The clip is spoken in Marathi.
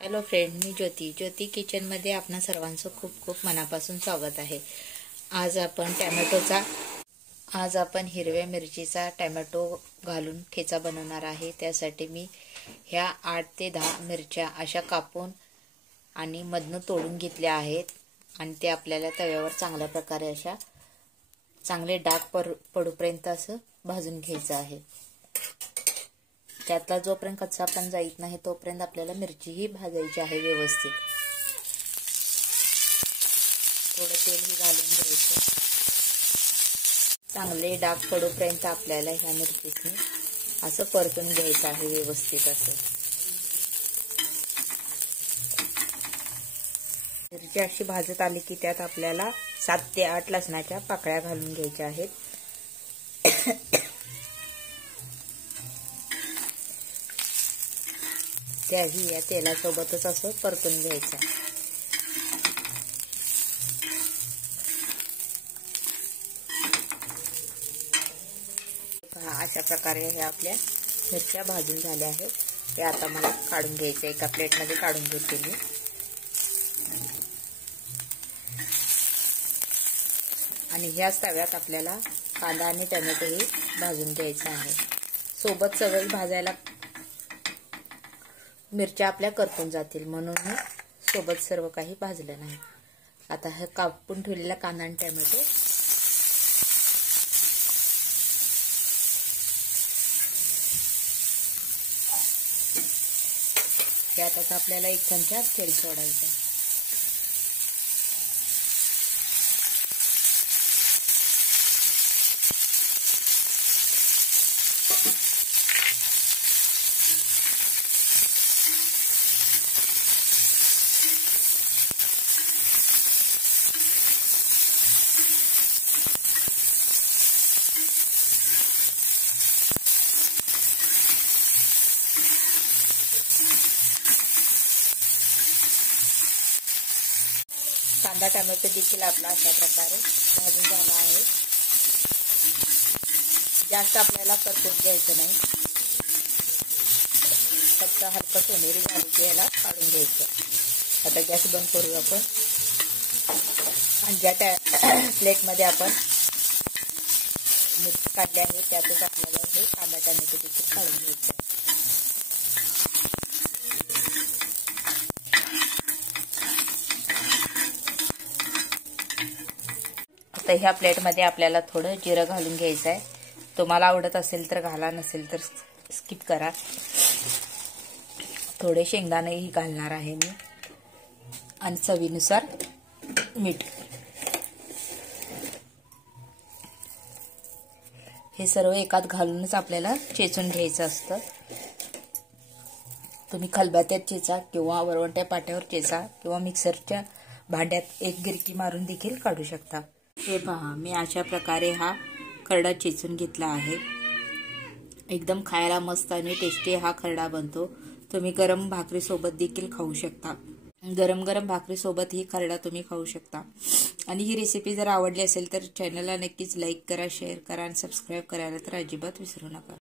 हॅलो फ्रेंड, मी ज्योती किचनमध्ये आपणा सर्वांचं खूप खूप मनापासून स्वागत आहे। आज आपण हिरव्या मिरचीचा टोमॅटो घालून ठेचा बनवणार आहे। त्यासाठी मी ह्या 8 ते 10 मिरच्या अशा कापून आणि मधनं तोडून घेतल्या आहेत आणि ते आपल्याला तव्यावर चांगल्या प्रकारे अशा चांगले डाग पडूपर्यंत असं भाजून घ्यायचं आहे। त्यातला जोपर्यंत कच्चापण जाईत नाही तोपर्यंत आपल्याला मिरची ही भाजायची आहे व्यवस्थित। थोडं तेल ही घालून घ्यायचं। चांगले डाग पडूपर्यंत आपल्याला ह्या मिरचीने असं परतून घ्यायचं आहे व्यवस्थित असं। मिरची अशी भाजत आली की त्यात आपल्याला 7 ते 8 लसणाच्या पाकळ्या घालून घ्यायच्या आहेत। त्याही या तेलासोबतच असं परतून घ्यायचं। अशा प्रकारे हे आपल्या मिरच्या भाजून झाल्या आहेत। ते आता मला काढून घ्यायचे, एका प्लेटमध्ये काढून घेते मी। आणि ह्याच तव्यात आपल्याला कांदा आणि टोमॅटोही भाजून घ्यायचा आहे। सोबत सगळं भाजायला मिरच्या आपल्या करपून जातील म्हणून मी सोबत सर्व काही भाजलं नाही। आता हे कापून ठेवलेला कांदा आणि टोमॅटो यात आता आपल्याला 1 चमचा तेल सोडायचं। कांदा टोमॅटो देखील आपला अशा प्रकारे भाजून झाला आहे। जास्त आपल्याला परतून घ्यायचं नाही, फक्त हलकं सोनेरी झाली की याला काढून घ्यायचं। आता गॅस बंद करू आपण आणि ज्या प्लेटमध्ये आपण मिरची काढली आहे त्यातच आपल्याला हे कांदा टोमॅटो देखील काढून घ्यायचं। तर ह्या प्लेटमध्ये आपल्याला थोडं जिरं घालून घ्यायचं आहे। तुम्हाला आवडत असेल तर घाला, नसेल तर स्किप करा। थोडे शेंगदाणेही घालणार आहे मी आणि चवीनुसार मीठ। हे सर्व एकात घालूनच आपल्याला चेचून घ्यायचं असतं। तुम्ही खलबत्त्यात चेचा किंवा वरवंट्या पाट्यावर चेचा किंवा मिक्सरच्या भांड्यात एक गिरकी मारून देखील काढू शकता। हे पहा, मी अशा प्रकारे हा खरडा चेचून घेतला आहे। एकदम खायला मस्त आणि टेस्टी हा खरडा बनतो। तुम्ही गरम भाकरी सोबत देखील खाऊ शकता। गरम गरम भाकरी सोबत ही खरडा तुम्ही खाऊ शकता। आणि ही रेसिपी जर आवडली असेल तर चॅनलला नक्कीच लाईक करा, शेअर करा आणि सबस्क्राईब करायला तर अजिबात विसरू नका।